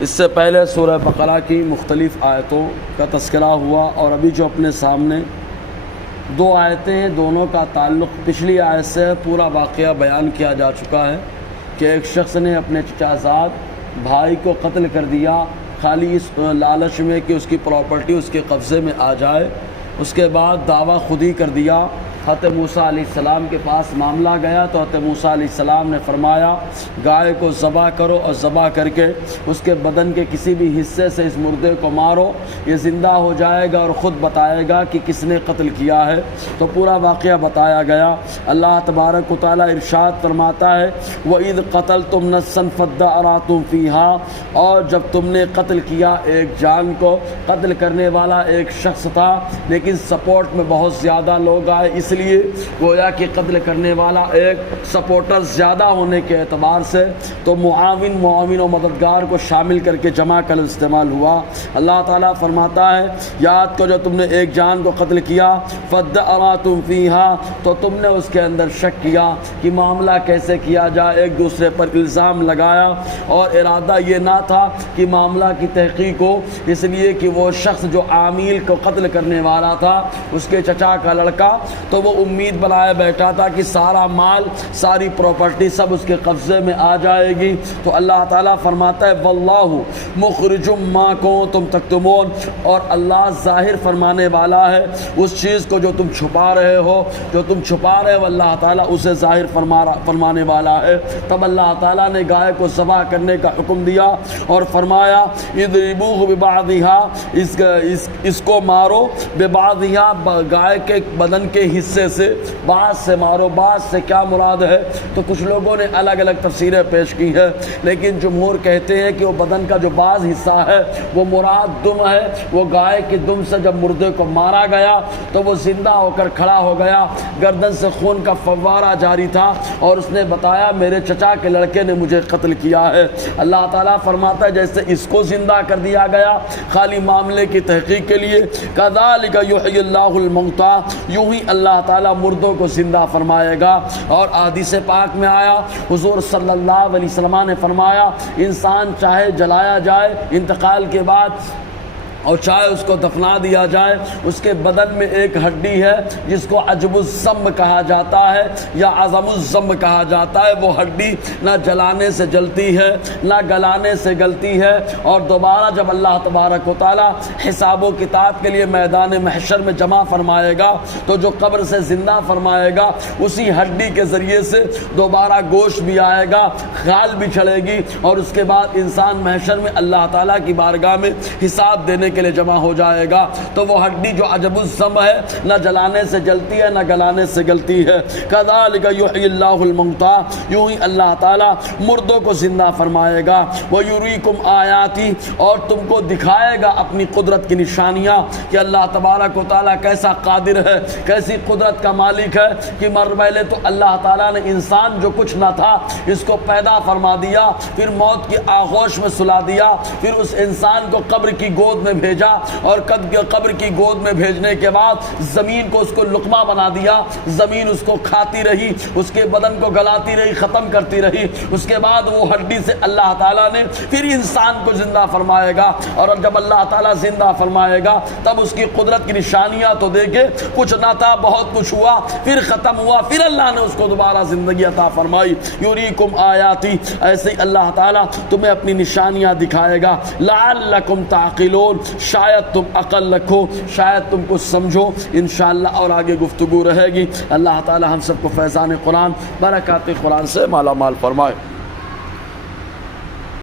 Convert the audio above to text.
اس سے پہلے سورہ بقرہ کی مختلف آیتوں کا تذکرہ ہوا، اور ابھی جو اپنے سامنے دو آیتیں ہیں دونوں کا تعلق پچھلی آیت سے پورا واقعہ بیان کیا جا چکا ہے کہ ایک شخص نے اپنے چچا زاد بھائی کو قتل کر دیا خالی اس لالچ میں کہ اس کی پراپرٹی اس کے قبضے میں آ جائے۔ اس کے بعد دعویٰ خود ہی کر دیا۔ حضرت موسیٰ علیہ السلام کے پاس معاملہ گیا تو حضرت موسیٰ علیہ السلام نے فرمایا گائے کو ذبح کرو، اور ذبح کر کے اس کے بدن کے کسی بھی حصے سے اس مردے کو مارو، یہ زندہ ہو جائے گا اور خود بتائے گا کہ کس نے قتل کیا ہے۔ تو پورا واقعہ بتایا گیا۔ اللہ تبارک و تعالیٰ ارشاد فرماتا ہے وَإِذْ قَتَلْتُمْ نَفْسًا فَادَّارَأْتُمْ فِيهَا، اور جب تم نے قتل کیا ایک جان کو، قتل کرنے والا ایک شخص تھا لیکن سپورٹ میں بہت زیادہ لوگ آئے، اس لیے گویا کہ قتل کرنے والا ایک سپورٹر زیادہ ہونے کے اعتبار سے تو معاون و مددگار کو شامل کر کے جمع کر استعمال ہوا۔ اللہ تعالیٰ فرماتا ہے یاد کرو جب تم نے ایک جان کو قتل کیا فَادَّارَأْتُمْ فِيهَا، تو تم نے اس کے اندر شک کیا کہ معاملہ کیسے کیا جائے، ایک دوسرے پر الزام لگایا، اور ارادہ یہ نہ تھا کہ معاملہ کی تحقیق ہو، اس لیے کہ وہ شخص جو عامل کو قتل کرنے والا تھا اس کے چچا کا لڑکا، تو وہ امید بنائے بیٹھا تھا کہ سارا مال ساری پراپرٹی سب اس کے قبضے میں آ جائے گی۔ تو اللہ تعالیٰ فرماتا ہے واللہ مخرج ما کنتم تکتمون، اور اللہ ظاہر فرمانے والا ہے اس چیز کو جو تم چھپا رہے ہو، جو تم چھپا رہے ہو اللہ تعالیٰ اسے ظاہر فرمانے والا ہے۔ تب اللہ تعالیٰ نے گائے کو ذبح کرنے کا حکم دیا اور فرمایا اضربوہ ببعضھا، اس کو مارو ببعضھا، گائے کے بدن کے حصے سے، بعض سے مارو۔ بعض سے کیا مراد ہے تو کچھ لوگوں نے الگ الگ تفسیریں پیش کی ہیں، لیکن جمہور کہتے ہیں کہ وہ بدن کا جو بعض حصہ ہے وہ مراد دم ہے۔ وہ گائے کی دم سے جب مردے کو مارا گیا تو وہ زندہ ہو کر کھڑا ہو گیا، گردن سے خون کا فوارہ جاری تھا، اور اس نے بتایا میرے چچا کے لڑکے نے مجھے قتل کیا ہے۔ اللہ تعالیٰ فرماتا ہے جیسے اس کو زندہ کر دیا گیا خالی معاملے کی تحقیق کے لیے، کذالک یحیی اللہ الموتیٰ، یوں ہی اللہ تعالیٰ مردوں کو زندہ فرمائے گا۔ اور حدیث پاک میں آیا حضور صلی اللہ علیہ وسلم نے فرمایا انسان چاہے جلایا جائے انتقال کے بعد اور چاہے اس کو دفنا دیا جائے، اس کے بدن میں ایک ہڈی ہے جس کو عجب الضم کہا جاتا ہے یا عظم الضم کہا جاتا ہے۔ وہ ہڈی نہ جلانے سے جلتی ہے نہ گلانے سے گلتی ہے، اور دوبارہ جب اللہ تبارک و تعالیٰ حساب و کتاب کے لیے میدان محشر میں جمع فرمائے گا تو جو قبر سے زندہ فرمائے گا اسی ہڈی کے ذریعے سے دوبارہ گوشت بھی آئے گا، کھال بھی چڑھے گی، اور اس کے بعد انسان محشر میں اللہ تعالیٰ کی بارگاہ میں حساب دینے کے لیے جمع ہو جائے گا۔ تو وہ ہڈی جو عجب الضم ہے نہ جلانے سے جلتی ہے نہ گلانے سے گلتی ہے، کذالک یحیی اللہ الموتیٰ، یوں ہی اللہ تعالیٰ مردوں کو زندہ فرمائے گا۔ ویریکم آیاتی، اور تم کو دکھائے گا اپنی قدرت کی نشانیاں کہ اللہ تبارک و تعالیٰ کیسا قادر ہے، کیسی قدرت کا مالک ہے کہ مر پہلے تو اللہ تعالیٰ نے انسان جو کچھ نہ تھا اس کو پیدا فرما دیا، پھر موت کی آغوش میں سلا دیا، پھر اس انسان کو قبر کی گود میں بھیجا، اور قبر کی گود میں بھیجنے کے بعد زمین کو اس کو لقمہ بنا دیا، زمین اس کو کھاتی رہی، اس کے بدن کو گلاتی رہی، ختم کرتی رہی۔ اس کے بعد وہ ہڈی سے اللہ تعالیٰ نے پھر انسان کو زندہ فرمائے گا، اور جب اللہ تعالیٰ زندہ فرمائے گا تب اس کی قدرت کی نشانیاں تو دیکھے، کچھ نہ تھا بہت کچھ ہوا، پھر ختم ہوا، پھر اللہ نے اس کو دوبارہ زندگی عطا فرمائی۔ یریکم آیاتی، ایسے ہی اللہ تعالیٰ تمہیں اپنی نشانیاں دکھائے گا، لعلکم تعقلون، شاید تم عقل رکھو، شاید تم کچھ سمجھو۔ انشاءاللہ اور آگے گفتگو رہے گی۔ اللہ تعالیٰ ہم سب کو فیضان قرآن، برکات قرآن سے مالا مال فرمائے۔